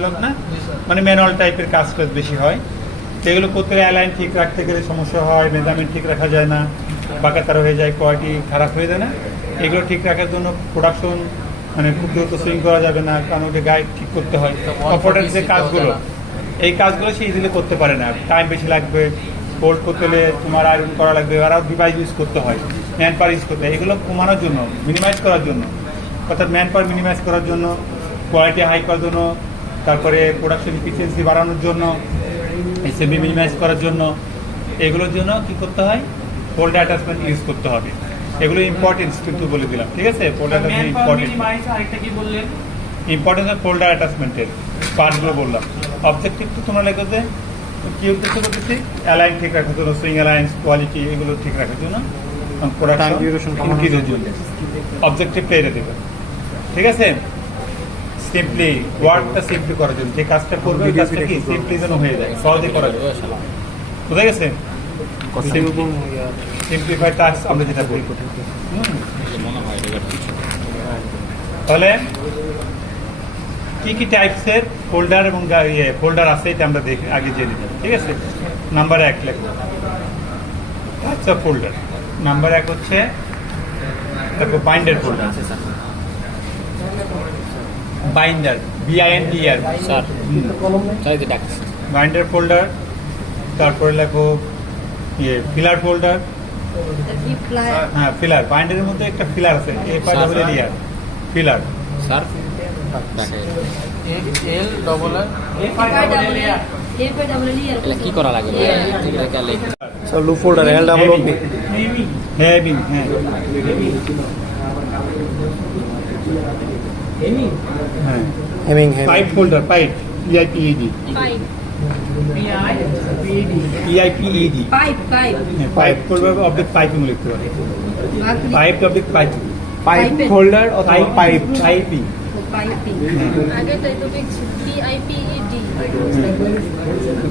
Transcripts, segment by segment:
Analogue না, মানে manual টাইপের কাজ বেশি হয়। এগুলো করতে অ্যালাইন ঠিক রাখতে গেলে সমস্যা হয়, মেজারমেন্ট ঠিক রাখা যায় না, বাঁকাতারা হয়ে যায়, কোয়ালিটি খারাপ হয়ে যায় না। এগুলো ঠিক রাখার জন্য প্রোডাকশন মানে খুব দ্রুত সুইং করা যাবে না, কারণ ওটা গাইড ঠিক করতে হয়। কমফোর্টের যে কাজগুলো, এই কাজগুলো সে ইজিলি করতে পারে না, টাইম বেশি লাগবে, ফোল্ড করতে হলে তোমার আয়রন করা লাগবে, আরও ডিভাইস ইউজ করতে হয়, ম্যান পাওয়ার ইউজ করতে হয়। এগুলো কমানোর জন্য, মিনিমাইজ করার জন্য, অর্থাৎ ম্যান পাওয়ার মিনিমাইজ করার জন্য, কোয়ালিটি হাই করার জন্য, তারপরে প্রোডাকশন এফিসিয়েন্সি বাড়ানোর জন্য, এসএমবি মিনিমাইজ করার জন্য, এগুলোর জন্য কি করতে হয়, ফোল্ডার অ্যাটাচমেন্ট ইউজ করতে হবে। এগুলো ইম্পর্টেন্স কিন্তু বলে দিলাম, ঠিক আছে? Folder attachment important. Importance folder অ্যাটাচমেন্টের পার্টগুলো বললাম। অবজেক্টিভ তো তোমরা লেখতে কি উদ্দেশ্য করতেছি, অ্যালাইন ঠিক রাখার জন্য, সুইং অ্যালায়েন্স, কোয়ালিটি এগুলো ঠিক রাখার জন্য, প্রোডাকশন ইনক্রিজের জন্য অবজেক্টিভ পেয়ে দেবে, ঠিক আছে? সিম্পলি ওয়ার্কটা সিম্পলি করার জন্য, যে কাজটা করবে ওই কাজটা কি সিম্পলি যেন হয়ে যায়, সহজে করা যায়। বুঝা গেছে? সিম্পলিফাইড টাস্ক আমরা যেটা বলি। তাহলে কি কি টাইপসের ফোল্ডার এবং ফোল্ডার আছে এটা আমরা আগে জেনে নিই, ঠিক আছে? নাম্বার 1 লেখো, টাইপস অফ ফোল্ডার। নাম্বার 1 হচ্ছে দেখো binder folder. Binder, BINDR, sir চাইতে ডাকছি বাইন্ডার ফোল্ডার। তারপরে লেখো ফিলার ফোল্ডার। হ্যাঁ, ফিলার, বাইন্ডারের মধ্যে একটা ফিলার আছে, FILLER, ফিলার। স্যার এটা কি করা লাগে? Sir loop folder LWP having, হ্যাঁ, hemming pipe folder, pipe, PIPED, pipe folder object piping লিখতে পারে, pipe object piping, pipe folder অথবা পাইপ পাইপিং।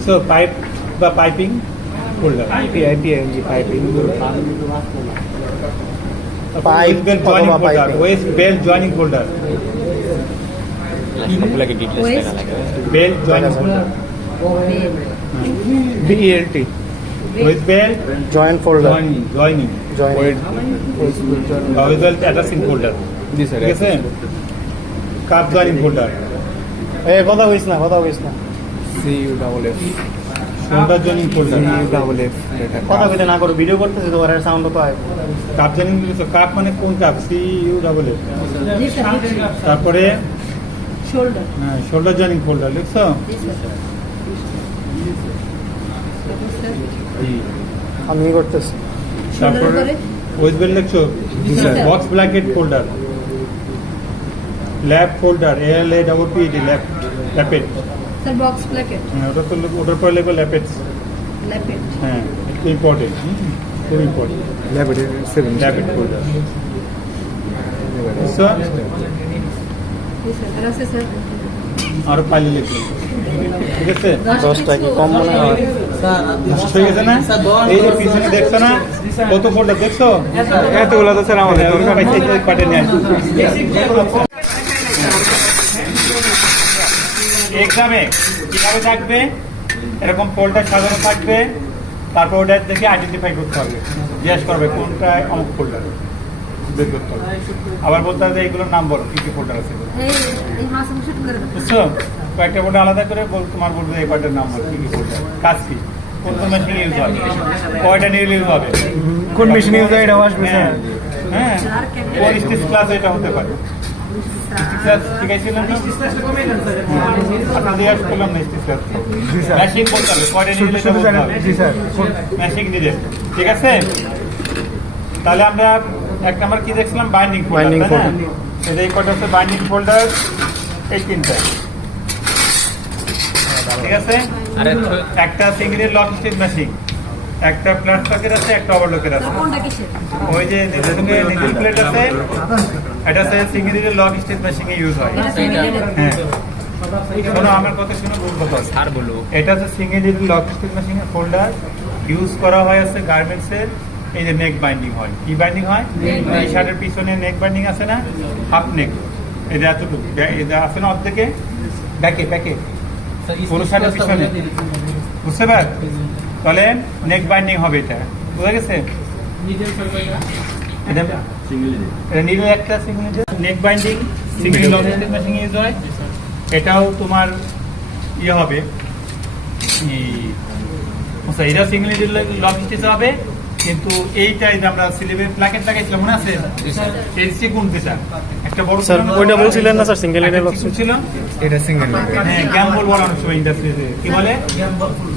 সো পাইপ বা piping folder, PIPNG piping pipe bell joining folder, waist bell joining folder, সবগুলোকে details দেখা লাগে। Bell joining folder, BELT waist bell joint folder joining, waist bell attaching folder, জি sir. ঠিক আছে? Cup joining folder, কথা কইস না CUFF shoulder joining folder, CUFF কথা কইতে না করো, ভিডিও করতেছি তো ওর সাউন্ড তো হয়। কাপ জয়েনিং, কাপ মানে কোন কাপ? CUFF। তারপরে শোল্ডার জয়েনিং ফোল্ডার লিখছো? আমি করতেছি। তারপরে ওয়েস্ট বেল লিখছো? Box placket folder, lap folder, LAPPED, lappet. Sir box placket, ওটা তো ওটার পরে লিখবো ল্যাপেট। হ্যাঁ, একটু ইম্পর্টেন্ট, খুব ইম্পর্টেন্ট, ল্যাপেট ফোল্ডার। আরো পাইলে লিখবো, ঠিক আছে? 10টা কি কম মনে হয়? নষ্ট হয়ে গেছে না? এই যে পিছনে দেখছো না কত ফোল্ডার দেখছো? এতগুলো তো স্যার আমাদের দরকার নাই। পাটে নিয়ে এক্সামে কিভাবে থাকবে, এরকম ফোল্ডার সাজানো থাকবে, তারপর ওটা দেখে আইডেন্টিফাই করতে হবে, জিজ্ঞেস করবে কোনটা অমুক ফোল্ডার, বের করতে হবে। আবার বলতে হবে এগুলোর নাম বলো, কি কি ফোল্ডার আছে, বুঝছো? কয়েকটা ফোল্ডার আলাদা করে তোমার বলবে এই কয়টার নাম বলো, কি কি ফোল্ডার, কাজ কি, কোন কোন মেশিন ইউজ হবে, কয়টা নিয়ে ইউজ হবে, কোন মেশিন ইউজ হয় এটা আসবে স্যার। হ্যাঁ, কোন স্টিচ ক্লাস এটা হতে পারে, ঠিক আছে? আপনাদের আজ করলাম না স্টিচ ক্লাস, মেশিন বলতে হবে কয়টা নিয়ে জি স্যার। মেশিন নিজে, ঠিক আছে? তাহলে আমরা এক নাম্বার কি দেখছিলাম, বাইন্ডিং ফোল্ডার। এই কটা হচ্ছে বাইন্ডিং ফোল্ডার, এই তিনটা, ঠিক আছে? একটা সিঙ্গেল লক স্টিচ মেশিন, একটা ফ্ল্যাট লকের আছে, একটা ওভারলকের আছে। ওই যে নিডল প্লেট আছে, এটা হচ্ছে সিঙ্গেল লক স্টিচ মেশিনে ইউজ হয়। হ্যাঁ, শোনো আমার কথা শুনে বুঝবো স্যার বলবো। এটা হচ্ছে সিঙ্গেল লক স্টিচ মেশিনের ফোল্ডার, ইউজ করা হয় আছে গার্মেন্টসের। এই যে নেক বাইন্ডিং হয়, কি বাইন্ডিং হয়? এই শার্টের পিছনে নেক বাইন্ডিং আছে না, হাফ নেক, এটা এতটুকু, এটা আছে না অর্ধেকে, ব্যাকে ব্যাকে পুরো সাইডে পিছনে বুঝতে পার তাহলে নেক বাইন্ডিং হবে এটা বুঝা গেছে এটা নিডল একটা single neck binding single logistic machine use হয় এটাও তোমার ইয়ে হবে আচ্ছা এটা সিঙ্গেল নিডল লজিস্টিক হবে কিন্তু এইটাই যে আমরা স্লিভে প্লাকেট লাগাইছিলাম মনে আছে এই সিকুন যেটা একটা বড় স্যার ওইটা বলছিলেন না স্যার সিঙ্গেল নিডল একটা ছিল এটা সিঙ্গেল হ্যাঁ গ্যাম্বল বলে অনেক সময় ইন্ডাস্ট্রিতে কি বলে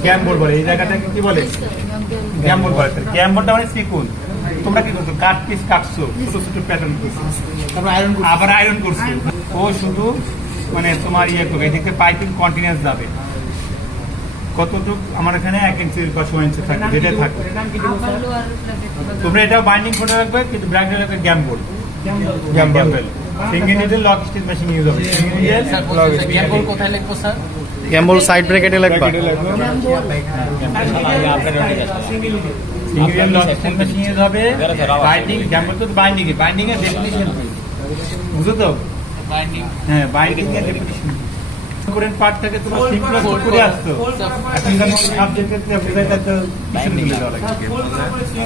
গ্যাম্বল বলে এই জায়গাটাকে কি বলে গ্যাম্বল বলে গ্যাম্বলটা মানে সিকুন তোমরা কি করছো কাট পিস কাটছো ছোট ছোট প্যাটার্ন করছো আবার আয়রন করছো ও শুধু মানে তোমার ইয়ে করবে এদিকে পাইপিং কন্টিনিউয়াস যাবে কতটুক আমার এখানে 1 ইঞ্চি বা 1 ইঞ্চি থাকে যেটা থাকে তোমরা এটাও বাইন্ডিং করে রাখবে কিন্তু ব্র্যাকেট একটা gamble gamble single needle lock stitch machine use হবে সিঙ্গেল নিডল গ্যাম্বল কোথায় লিখবো স্যার গ্যাম্বল সাইড ব্র্যাকেটে লাগবে single lock stitch machine use হবে বাইন্ডিং গ্যাম্বল তো বাইন্ডিং এর ডেফিনিশন বুঝছো তো হ্যাঁ বাইন্ডিং এর ডেফিনিশন করেন পার্ট থেকে তোমার সিম্পল করে আসতো এখন যখন সাবজেক্টে বুঝাইতে তো কিছু মিলে যাওয়া লাগে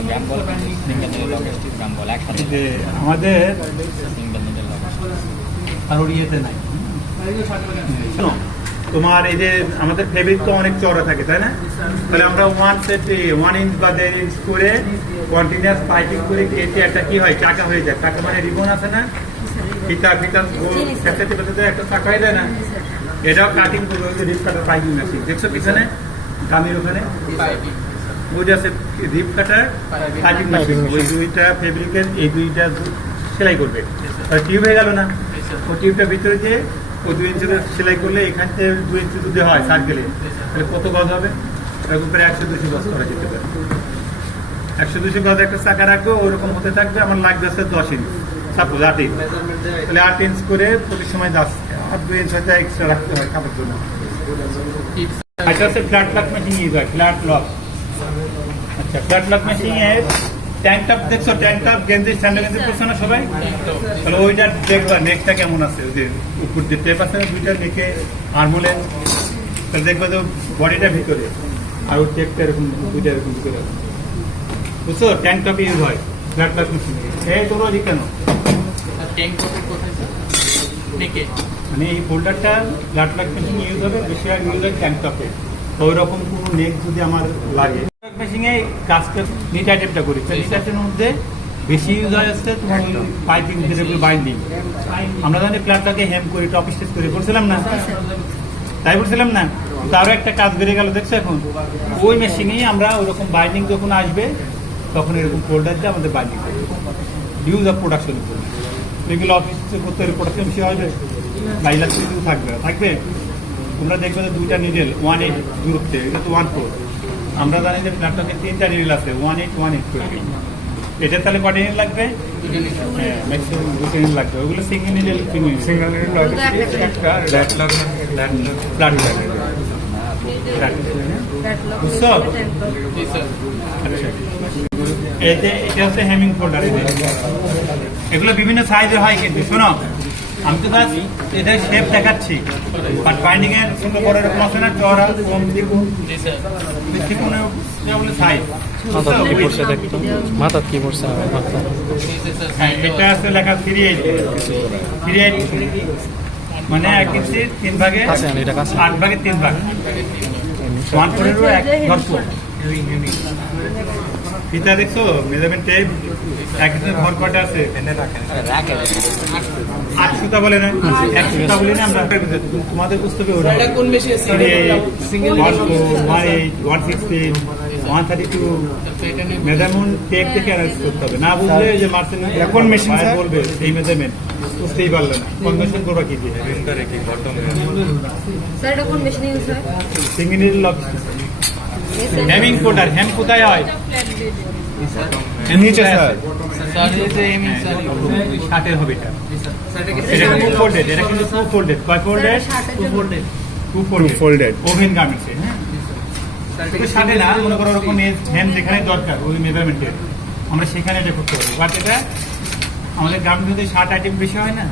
gamble single needle logistic gamble একসাথে যে আমাদের সিঙ্গেল নিডল লজিস্টিক আর ইয়েতে নাই শোনো, তোমার এই যে আমাদের ফেব্রিক তো অনেক চওড়া থাকে তাই না তাহলে আমরা 1 ইঞ্চ বা 1.5 ইঞ্চ করে কন্টিনিউয়াস পাইপিং করে কেটে একটা কি হয় চাকা হয়ে যায় চাকা মানে রিবন আছে না ফিতা খেতে একটা চাকা হয়ে যায় না এটাও কাটিং করবে ওই যে রিপ কাটার পাইপিং মেশিন দেখছো পিছনে দামির ওখানে ওই যে আছে রিপ কাটার পাইপিং মেশিন ওই দুইটা ফেব্রিকের এই দুইটা সেলাই করবে আর টিউব হয়ে গেল না ও টিউবটা ভিতরে যে ও 2 ইঞ্চি সেলাই করলে এখান থেকে 2 ইঞ্চি যদি হয় সার্কেলে তাহলে কত গজ হবে এরকম করে 100-200 গজ করা যেতে পারে 100-200 গজ একটা চাকা রাখবো ওরকম হতে থাকবে আমার লাগবে হচ্ছে 10 ইঞ্চ সাপোজ 8 ইঞ্চ তাহলে 8 ইঞ্চ করে প্রতি সময় যাচ্ছে আর 2 ইঞ্চ হয়তো এক্সট্রা রাখতে হয় কাপড়ের জন্য এটা হচ্ছে ফ্ল্যাট লক মেশিন ইউজ হয় ফ্ল্যাট লক আচ্ছা ফ্ল্যাট লক মেশিন এর ট্যাঙ্ক টপ দেখছো ট্যাঙ্ক টপ গেঞ্জি স্যান্ডেল গেঞ্জি পরছো না সবাই তাহলে ওইটা দেখবা নেকটা কেমন আছে ওই যে উপর যে টেপ আছে দুইটা নেকে আর্মোলে তাহলে দেখবা যে বডিটা ভিতরে আর ওই টেপটা এরকম দুইটা এরকম ভিতরে আছে বুঝছো ট্যাঙ্ক টপ ইউজ হয় ফ্ল্যাট লক মেশিন এই তোমরা ওই কেন ট্যাঙ্ক টপ কোথায় নেকে মানে এই ফোল্ডারটা ফ্ল্যাট লক মেশিন ইউজ হবে বেশিরভাগ ইউজ হয় ট্যাঙ্ক টপে তো ওই রকম কোনো নেক যদি আমার লাগে মেশিনে কাজটা নিট আইটেমটা করি নিট আইটেমের মধ্যে বেশি ইউজ হয় হচ্ছে তোমার পাইপিং যেগুলো বাইন্ডিং আমরা জানি প্লাটটাকে হেম করি টপ স্টেজ করি বলছিলাম না তাই বলছিলাম না তারও একটা কাজ বেড়ে গেল দেখছো এখন ওই মেশিনেই আমরা ওরকম বাইন্ডিং যখন আসবে তখন এরকম ফোল্ডার দিয়ে আমাদের বাইন্ডিং করবে ইউজ অফ প্রোডাকশন করবে এগুলো অফিসে করতে প্রোডাকশন বেশি হবে বাইলার থাকবে তোমরা দেখবে যে দুইটা নিডেল 1.8 দূরত্বে এটা তো 1.4 আমরা জানি যে ফ্ল্যাটটপে 3টা নিডেল আছে 1.8 করে এটা তাহলে কটা নিডেল লাগবে হ্যাঁ ম্যাক্সিমাম 2 নিডেল লাগবে ওগুলো সিঙ্গেল নিডেল সিঙ্গেল নিডল একটা ল্যাট লক ফ্ল্যাট লাগবে বুঝছো আচ্ছা এটা হচ্ছে হেমিং ফোল্ডার এগুলো বিভিন্ন সাইজে হয় কিন্তু শোনো আমি তো বাস এটা শেপ দেখাচ্ছি বাট বাইন্ডিং এর সঙ্গে বড় এরকম আছে না চওড়া কম দিকু বলে সাইজ মাথা কি পড়ছে হ্যাঁ এটা আছে লেখা 38 মানে 1 ইঞ্চি 3 ভাগে 8 ভাগে 3 ভাগ 1.4 1 ঘর ফিতা দেখছো মেজারমেন্ট টেপ এক ইঞ্চি ভর কটা আছে রাখে 8 সুতা বলে না 1 সুতা বলি না আমরা তোমাদের বুঝতে হবে ওটা কোন মেশিন সিঙ্গেল 116 132 মেজারমেন্ট টেপ থেকে অ্যানালাইজ করতে হবে না বুঝলে যে মার্সেল কোন মেশিন স্যার বলবে এই মেজারমেন্ট বুঝতেই পারলে না কনভেনশন করবা কি দিয়ে ভিতরে কি বটম স্যার এটা কোন মেশিন ইউজ হয় single needle lock hemming folder hem কোথায় হয় নিচে স্যার শার্টের হবে এটা এটা টু ফোল্ডেড এটা কিন্তু টু ফোল্ডেড কয় ফোল্ডেড টু ফোল্ডেড ওভেন গার্মেন্টসে হ্যাঁ শুধু শার্টে না মনে করো ওরকম হেম যেখানে দরকার ওই মেজারমেন্টের আমরা সেখানে এটা করতে পারবো বাট এটা আমাদের গার্মেন্টসে শার্ট আইটেম বেশি হয় না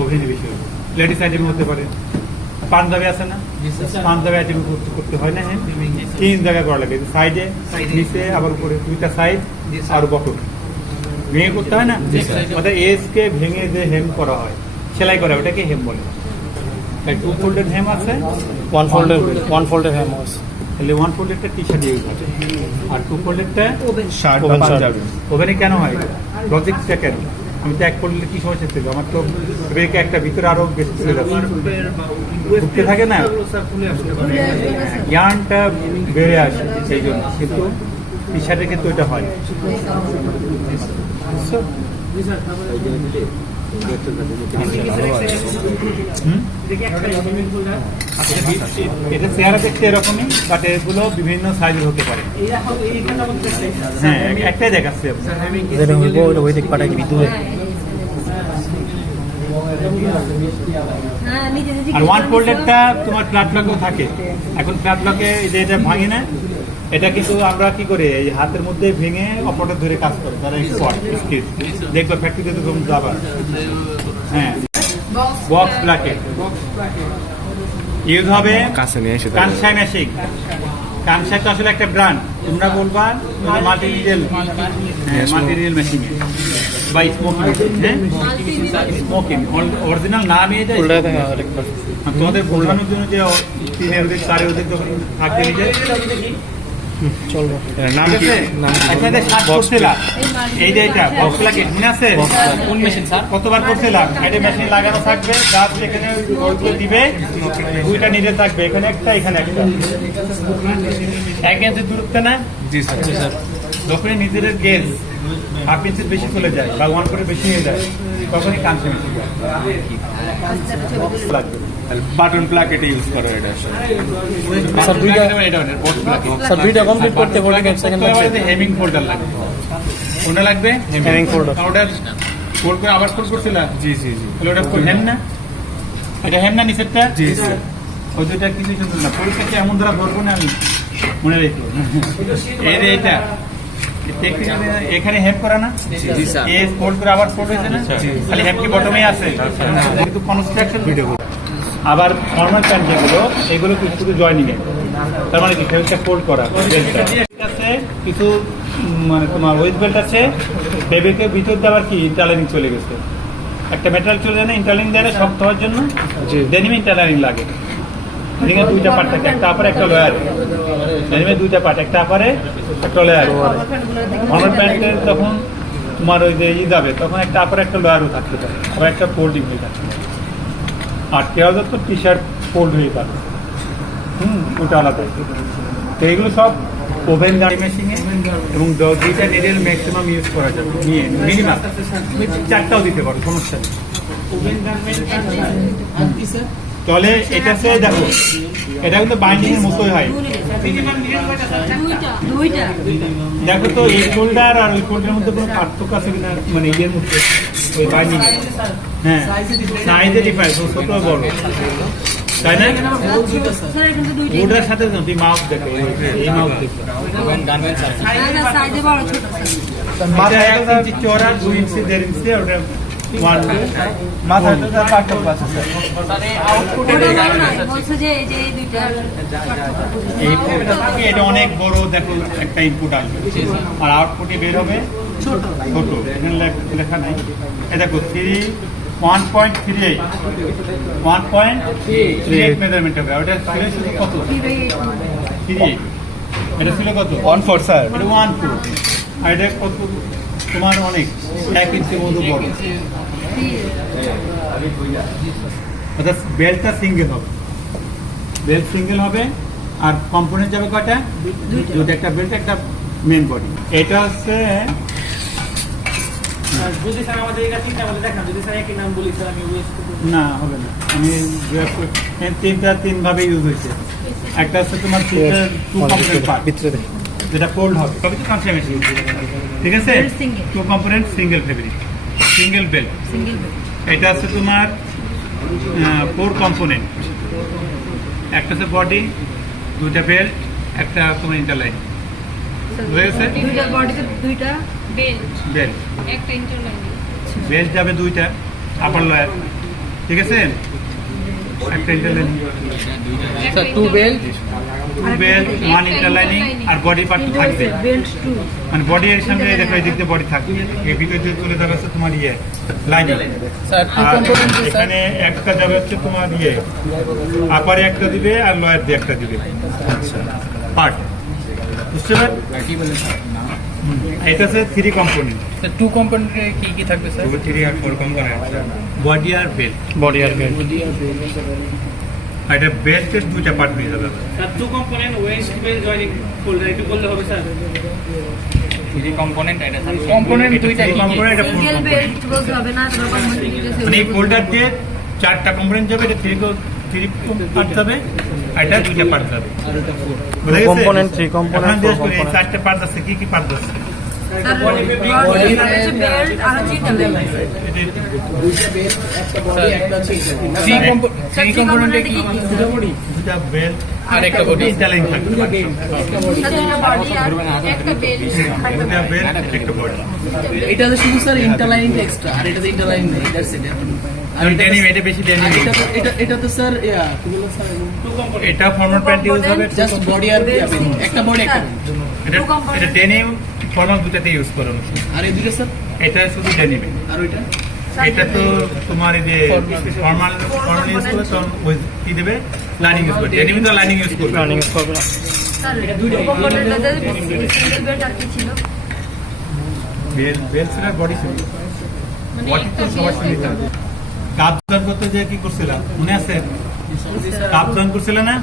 ওভেনে বেশি হবে লেডিস আইটেম হতে পারে, পাঞ্জাবি আছে না, পাঞ্জাবি আইটেম করতে হয় না, হ্যাঁ 3 জায়গায় করা লাগে, সাইডে, নিচে, আবার উপরে, 2টা সাইড আর বটম ভেঙে করতে হয় না। অর্থাৎ এজ কে ভেঙে যে হেম করা হয়, সেলাই করা হয়, ওটাকে হেম বলে। তাই 2 ফোল্ডেড হেম আছে, ওয়ান ফোল্ডের হ্যাম আছে। তাহলে 1 ফোল্ডেডটা টি শার্ট ইউজ হবে, আর 2 ফোল্ডেডটা শার্ট Open বা shirt। পাঞ্জাবি। ওভেনে কেন হয়? লজিকটা কেন? আমি তো 1 ফোল্ডে কি সমস্যা ছিল, আমার তো ব্রেক একটা ভিতরে আরো বেশি চলে যাচ্ছে, ঢুকতে থাকে না, ইয়ার্নটা বেড়ে আসে সেই জন্য, কিন্তু টি শার্টের ক্ষেত্রে ওইটা হয় না। বুঝছো? হুম? এটা চেহারা দেখতে এরকমই, বাট এগুলো বিভিন্ন সাইজের হতে পারে। হ্যাঁ, একটাই দেখাচ্ছি আপনার। যেটা হইব ওইটা ওই দিক পাঠাই দিবি দূরে। হ্যাঁ, নিজে নিজে আর 1 ফোল্ডেডটা তোমার ফ্ল্যাট লকেও থাকে। এখন ফ্ল্যাট লকে যে এটা ভাঙে না, এটা কিন্তু আমরা কি করে এই হাতের মধ্যে ভেঙে অপরটা ধরে কাজ করে, তারা স্পট স্কিল দেখবে ফ্যাক্টরিতে তো তুমি যাবা। হ্যাঁ, বক্স ব্র্যাকেট ইউজ হবে কাছে নিয়ে এসে কানসাই মেশিং। কানসাই তো আসলে একটা ব্র্যান্ড, তোমরা বলবা মাল্টিরিয়াল, হ্যাঁ মাল্টিরিয়াল মেশিং বা স্মোকিং, হ্যাঁ স্মোকিং অরিজিনাল নামই এটা। ফোল্ডার থাকে আরেকটা। তোমাদের বোঝানোর জন্য যে 3 অধিক 4 অধিক থাকতে নিজে চলবে। নাম ঠিক কি? আছে। আপনাদের সাত করছিলাম, এই যে এটা বক্স প্লাকেট মনে আছে? কোন মেশিন স্যার? কতবার করছিলাম? এটা মেশিন লাগানো থাকবে, জাস্ট এখানে ওইগুলো দিবে, 2টা নিজে থাকবে, এখানে একটা, এখানে একটা, 1 ইঞ্চি দূরত্ব না। জি স্যার। যখনই নিজের গেজ 1/2 ইঞ্চির বেশি চলে যায় বা 1 করে বেশি হয়ে যায়, তখনই কানসে মেশিন লাগবে। বাটন প্লাকেট ইউজ করে এটা। স্যার দুইটা বক্স প্লাকেট স্যার দুইটা কমপ্লিট করতে 45 সেকেন্ড লাগবে। হেমিং ফোল্ডার লাগবে, কোনটা লাগবে? Hemming folder। ওটা ফোল্ড করে আবার ফোল্ড করছিলাম, জি। তাহলে ওটা হেম না, এটা হেম না নিচেরটা? জি স্যার। ওই দুইটা কিছু সুন্দর না, পরীক্ষাকে এমন দ্বারা ধরবো না আমি, মনে রেখো। এই যে এটা এখানে হেম করা না, জি স্যার। এ ফোল্ড করে আবার ফোল্ড হয়েছে না, খালি হেম কি বটমেই আছে, কিন্তু কনস্ট্রাকশন ভিডিও। আবার নর্মাল প্যান্ট যেগুলো, এগুলো শুধু জয়নিং এ, তার মানে কি ফেলটা ফোল্ড করা, বেল্টটা আছে কিছু, মানে তোমার ওয়েস্ট বেল্ট আছে, বেবিকে ভিতর দিয়ে আবার কি ইন্টারলাইনিং চলে গেছে, একটা মেটাল চলে যায় না, ইন্টারলাইনিং দেয় না শক্ত হওয়ার জন্য, ডেনিমে ইন্টারলাইনিং লাগে। ডেনিমে 2টা পার্ট থাকে, একটা আপারে একটা লোয়ার, ডেনিমে 2টা পার্ট, একটা আপারে একটা লোয়ার। নর্মাল প্যান্টের তখন তোমার ওই যে যাবে, তখন একটা আপারে একটা লোয়ারও থাকতে পারে, আবার একটা ফোল্ডিং হয়ে থাকে। আর ট্রাউজার তো টি শার্ট ফোল্ড হয়ে পারে, ওটা আলাদা। তো এগুলো সব ওভেন গাড়ি মেশিনে, এবং 2টা নিডেল ম্যাক্সিমাম ইউজ করা যাবে, নিয়ে মিনিমাম 4টাও দিতে পারো, সমস্যা নেই। চলে এটা সে দেখো, এটা কিন্তু বাইন্ডিং এর মতোই হয়। দুইটা দেখো তো এই ফোল্ডার আর ওই ফোল্ডারের মধ্যে কোনো পার্থক্য আছে কিনা, মানে ইয়ের মধ্যে ওই বাইন্ডিং, হ্যাঁ সাইজে ডিফারেন্স, ছোট বড়, তাই না? স্যার কিন্তু দুইটা ওটার সাথে না, তুই মাউথ দেখো, এই মাউথ দেখো, গার্মেন্টস আর না সাইজে বড় ছোট স্যার। এটা 1 ইঞ্চি চওড়া, 2 ইঞ্চি 1.5 ইঞ্চি, ওটা 1 মাথায় তো স্যার পার্থক্য আছে স্যার। ওটা বড় না, বলছে যে এই যে এই দুইটা এই ফোল্ডার থেকে এটা অনেক বড়, দেখো একটা ইনপুট আসবে, আর আউটপুটে বের হবে ছোট। ছোট, এখানে লেখা নাই। এই দেখো 1.38 মেজারমেন্ট হবে, ওটা ছিল শুধু কত? 38। এটা ছিল কত? 1/4 স্যার। এটা 1/4, আর এটা কত তোমার? অনেক 1 ইঞ্চি মতো বড়। অর্থাৎ বেল্টটা সিঙ্গেল হবে, বেল্ট সিঙ্গেল হবে, আর কম্পোনেন্ট যাবে কয়টা? দুটো, একটা বেল্ট একটা মেন বডি। এটা হচ্ছে যদি স্যার আমাদের এই কাছে বলে দেখান, যদি স্যার একই নাম বলি স্যার আমি ইউজ করব না, হবে না, আমি 3 ভাবে ইউজ হয়েছে। একটা হচ্ছে তোমার 2 কম্পোনেন্ট পার্ট, ভিতরে দেখ। যেটা ফোল্ড হবে, তবে তো কাঁচা মেশিন, ঠিক আছে? Belt single। 2 component single fabric, single belt. Single এটা আছে তোমার 4 কম্পোনেন্ট, একটা হচ্ছে বডি, 2টা বেল্ট, একটা তোমার ইন্টারলাইন, বুঝেছে? দুইটা বডিতে দুইটা বেল্ট বেল্ট, একটা ইন্টারলাইন বেল্ট যাবে 2টা, আপার লয়ার, ঠিক আছে? একটা interlining, sir 2 belt, belt, 1 interlining আর বডি পার্ট তো থাকবে, মানে বডি এর সঙ্গে দেখো এই দিক দিয়ে বডি থাকবে, এই ভিতরে দিয়ে চলে যাবে হচ্ছে তোমার ইয়ে লাইনিং। স্যার 2 আর কম্পোনেন্ট স্যার। এখানে একটা যাবে হচ্ছে তোমার ইয়ে আপারে একটা দিবে আর লোয়ার দিয়ে একটা দিবে পার্ট, বুঝতে পারলে? কি বলেন স্যার? এটা হচ্ছে 3 কম্পোনেন্ট, স্যার 2 কম্পোনেন্টে কি থাকবে স্যার? 3 আর 4 কম্পোনেন্ট, বডি আর বেল্ট। বডি আর বেল্ট। আর এটা বেল্টের 2টা পার্ট নিয়ে যাবে। Two component waist belt joining folder একটু বললে হবে স্যার? 3 কম্পোনেন্ট, এটা স্যার কম্পোনেন্ট দুইটা কি? কম্পোনেন্ট এটা 4 সিঙ্গেল কম্পোনেন্ট, বেল্ট বলতে হবে না, তোমার কম্পোনেন্ট মানে এই ফোল্ডার দিয়ে 4টা কম্পোনেন্ট যাবে, এটা 3 পার্ট যাবে, আর এটা 2টা পার্ট যাবে। বুঝা গেছে? component, 3 component, এখন জিজ্ঞেস 4 করি, এই component। 4টা পার্ট আছে, কি কি পার্ট আছে? বেল্ট আর হচ্ছে ইন্টারলাইনিং। থ্রি কম্পোনেন্টে কি? দুটা বেল্ট আর একটা বডি। ইন্টারলাইন থাকবে, দুটো বডি আর একটা বেল্ট দুটা বেল্ট একটা বডি। এটা তো শুধু স্যার ইন্টারলাইনিং এক্সট্রা, আর এটা তো ইন্টারলাইন নেই, দ্যাটস ইট। আর ডেনিম, এটা বেশি ডেনিম, এটা তো স্যার কি বলবো স্যার, টু কম্পোনেন্ট এটা ফর্মাল প্যান্ট ইউজ হবে, জাস্ট বডি আর একটা বডি একটা, এটা ডেনিম ফর্মাল দুটাতে ইউজ করো। আর এই দুটো স্যার, এটা শুধু ডেনিমে, আর ওইটা এটা তো তোমার এই যে ফর্মাল ইউজ করবে তখন ওই কি দেবে, লাইনিং ইউজ করবে, ডেনিমে তো লাইনিং ইউজ করবে। রানিং করবে না। স্যার দুটো কম্পোনেন্টে সিঙ্গেল বেল্ট আর কি ছিল? বেল্ট ছিল, বডি ছিল, বডি তো সবার সঙ্গে থাকবে। কাপ জয়েন করতে যে কি করছিলাম মনে আছে? কাপ জয়েন করছিল না?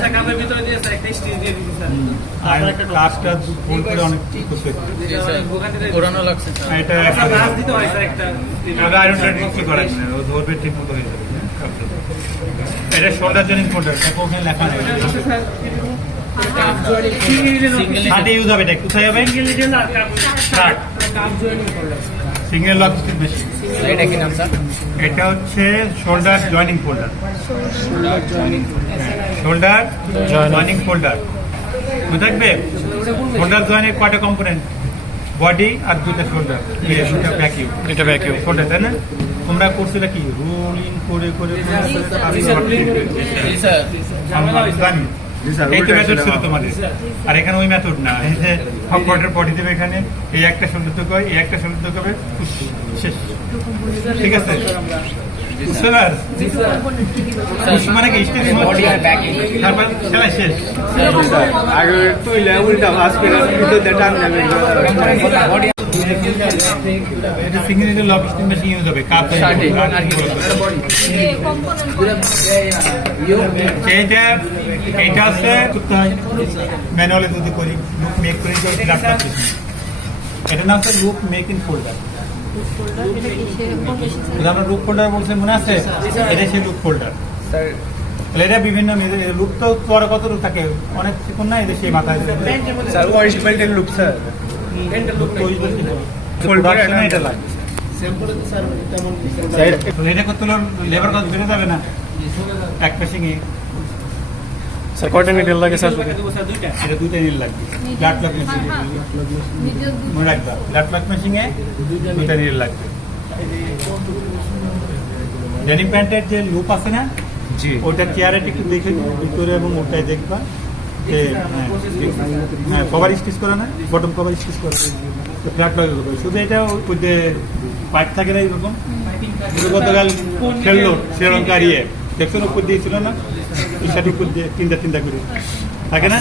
স্যার কাপের ভিতরে দিয়ে স্যার একটা স্টিচ দিয়ে দিছি স্যার, আর কাপটা ফোল্ড করে অনেক করতে হতো। ওখান থেকে পুরানো লাগছে স্যার। এটা স্যার রাজ দিতে হয় স্যার একটা, আয়রনটা ঠিক করে না, ও ধরবে ঠিক মতো হয়ে যাবে। এটা শোল্ডার জয়েনিং ফোল্ডার, তারপর ওখানে লেখা নেই। হাতে ইউজ হবে, এটা কোথায় হবে? Shirt, single lock machine. এটা কি নাম স্যার? এটা হচ্ছে shoulder joining folder, shoulder joining folder বুঝে থাকবে। শোল্ডার জয়েনের কয়টা কম্পোনেন্ট? বডি আর 2টা শোল্ডার, দুটা ভ্যাকিউম, এটা ভ্যাকিউম। শোল্ডার, তাই না? তোমরা করছিলে কি রোলিং করে করে জি স্যার। আমরা জানি এই তো মেথড ছিল তোমাদের, আর এখানে ওই মেথড না। এই যে কম্পাউন্ডার বডি দেবে, এখানে এই একটা শোল্ডার তো কয়, এই একটা শোল্ডার তো কবে শেষ, ঠিক আছে? বুঝতে পার? মানে কি স্টেজ বডি আর ব্যাকিং। তারপর খেলা শেষ। আগে তুইলে উল্টা ভাস করে ভিতরে টান নেবে। এটা single lock steam machine use হবে, কাপ সেইটা এইটা আছে ম্যানুয়ালি যদি করি, লুক মেক করে ল্যাপটপ। এটা না হচ্ছে লুক মেক ইন ফোল্ডার, আমরা লুক ফোল্ডার বলছি মনে আছে? এটা সেই লুক ফোল্ডার। তাহলে এটা বিভিন্ন লুক তো বড় কত লুক থাকে, অনেক চিকন না, এদের সেই মাথায় স্যার ওয়েস্ট বেল্টের লুক স্যার। এটা লাগে। এটা করতে লেবার কত বেড়ে যাবে না এক পেশিং এ? স্যার কয়টা নিডেল লাগে স্যার? এটা 2টা নীল লাগবে, ফ্ল্যাট লক মেশিন মনে রাখবা, ফ্ল্যাট লক মেশিন এ 2টা নীল লাগবে। ডেনিম প্যান্টের যে লুপ আছে না, জি ওটা চেয়ারে একটু দেখে ভিতরে এবং ওটাই দেখবা যে হ্যাঁ কভার স্টিচ করা না, বটম কভার স্টিচ করা, তো ফ্ল্যাট লক হবে। শুধু এটা ওই যে পাইপ থাকে না এরকম, গতকাল খেললো শ্রীলঙ্কার ইয়ে দেখছো, উপর দিয়েছিল না, সেটা উপর দিয়ে 3টা করে থাকে না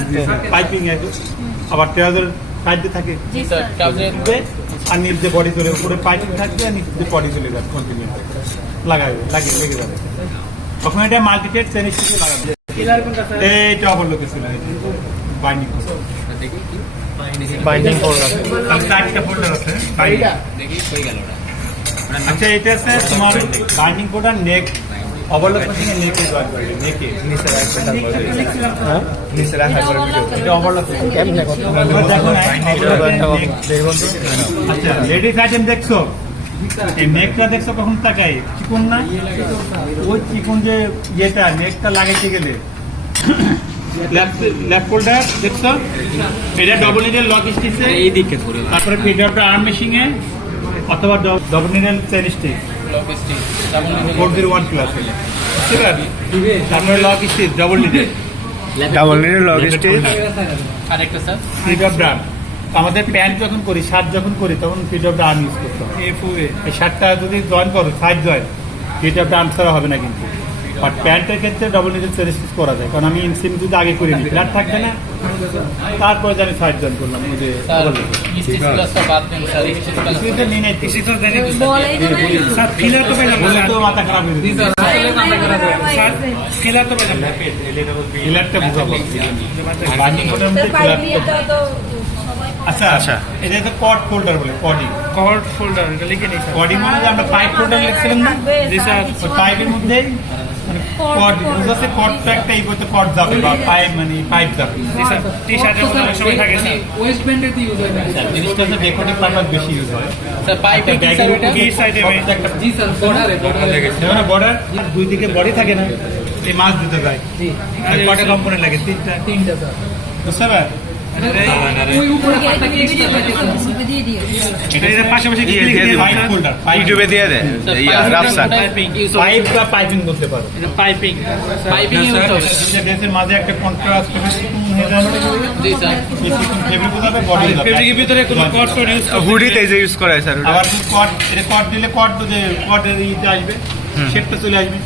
পাইপিং, আবার ট্রাউজার সাইড দিয়ে থাকে, জি স্যার। আর নিচ যে বডি চলে, উপরে পাইপিং থাকবে আর নিচ যে বডি চলে যাবে, কন্টিনিউ লাগাবে, লাগিয়ে লেগে যাবে। তখন এটা মাল্টিটেড চেন স্টিচে লাগাবে। এইটা ওভারলক ছিল বাইন্ডিং, বাইন্ডিং ফোল্ডার। 4টা ফোল্ডার আছে বাইন্ডিং। দেখি কই গেল ওটা? আচ্ছা এটা আছে তোমার বাইন্ডিং ফোল্ডার নেক, ওভারলক মেশিনে নেকে জয়েন করবে, নেকে নিচে রাখতে হ্যাঁ নিচে রাখা করে এটা ওভারলক কেমনে কত? দেখো না, আচ্ছা লেডিস আইটেম দেখছো, এই নেকটা দেখছো কখন তাকাই চিকন না, ওই চিকন যে ইয়েটা নেকটা লাগাইতে গেলে লেফট ফোল্ডার দেখছো, এটা ডবল নিডেল লক স্টিচে এই দিকে ধরে তারপরে ফিডারটা আর্ম মেশিনে অথবা double needle chain stitch lock stitch, double needle 401 ক্লাসে বুঝতে পারবি তারপরে লক স্টিচ ডাবল লিডের ডাবল নিডের লগ স্টিচ আর একটা স্যার ফিট অফ ড্রাম আমাদের প্যান্ট যখন করি শার্ট যখন করি তখন ফিট অফ ড্রাম ইউজ করতে হবে এই শার্টটা যদি জয়েন করো side join fit of drum ছাড়া হবে না কিন্তু বাট প্যান্টের ক্ষেত্রে ডবল নিডেল চেন স্টিচ করা যায় কারণ আমি ইনসিম যদি আগে করে নিই ফ্ল্যাট থাকবে না তারপরে যে আমি সাইড জয়েন করলাম ওই যে স্যার double needle। স্টিচ প্লাসটা বাদ দেন স্যার স্টিচ প্লাস স্টিচটা নিয়ে নেই তো। বলেই তো নাই। স্যার ফিলার তো পেলাম বলে তো মাথা খারাপ হয়ে যাবে ফিলার তো ফিলারটা বুঝাবো বার্নিং কোডের মধ্যে পাইপ ফিলারটা নিয়ে তো সবাই আচ্ছা আচ্ছা এটা তো কর্ড ফোল্ডার বলে কর্ডিং কভার ফোল্ডার এটা লিখে নিই কর্ডিং মানে যে আমরা পাইপ ফোল্ডার লিখছিলাম না জি স্যার। ওই পাইপের মধ্যে মানে কর্ড বুঝাচ্ছে কর্ডটা একটা এই করতে কর্ড যাবে বা পাইপ মানে পাইপ যাবে টি-শার্টের মধ্যে অনেক সময় থাকে স্যার ওয়েস্ট ব্যান্ডেতে ইউজ হয় না স্যার জিনিসটা হচ্ছে ডেকোরেটিভ পারপাস বেশি ইউজ হয় স্যার পাইপে কি স্যার ওটা এই সাইডে একটা জি স্যার বর্ডারে যেমন বর্ডার দুই দিকে বডি থাকে না এই মাছ দিতে যায় জি আর কটা কম্পোনেন্ট লাগে তিনটা স্যার বুঝতে পারবেন ওই উপরে ওকে একটা ভিডিও করে দিয়ে দিও এটা পাশাপাশি কি লিখে দিই পাইপ ফোল্ডার ইউটিউবে দিয়ে দে ইয়া রাফ স্যার পাইপ বা পাইপিং বলতে পারো পাইপিং পাইপিং ইউজ হবে যে ড্রেসের মাঝে একটা কন্ট্রাস্ট হয়ে যাবে জি স্যার বেশিক্ষণ ফেব্রিক যাবে বডি যাবে ফেব্রিকের ভিতরে কোনো কট টট ইউজ হুডিতে যে ইউজ করা হয় স্যার ওটা আবার কট এটা কট দিলে কট তো যে কটের ইতে আসবে শেপটা চলে আসবে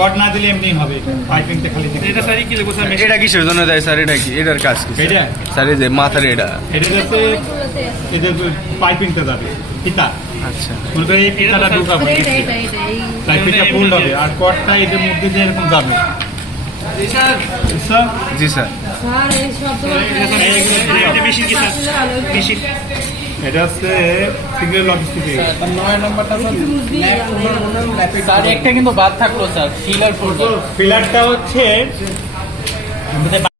কট না দিলে এমনি হবে পাইপিংটা খালি দিতে এটা স্যার কি লিখবো স্যার এটা কিসের জন্য দেয় স্যার এটা কি এটার কাজ কি এটা স্যার এই যে মাথার এটা এটা যাতে অনেকগুলোতে আছে। এটা পাইপিংটা যাবে ফিতা আচ্ছা বলতে এই ফিতাটা ঢুকাবো এটা পাইপিংটা ফুল হবে আর কটটা এটার মধ্যে দিয়ে এরকম যাবে বুঝছো? জি স্যার স্যার এই সব তো এটা মেশিন কি স্যার মেশিন এটা হচ্ছে সিঙ্গেল লজিস্টিক স্যার একটা কিন্তু বাদ থাকলো স্যার ফিলার ফোল্ডার ফিলারটা হচ্ছে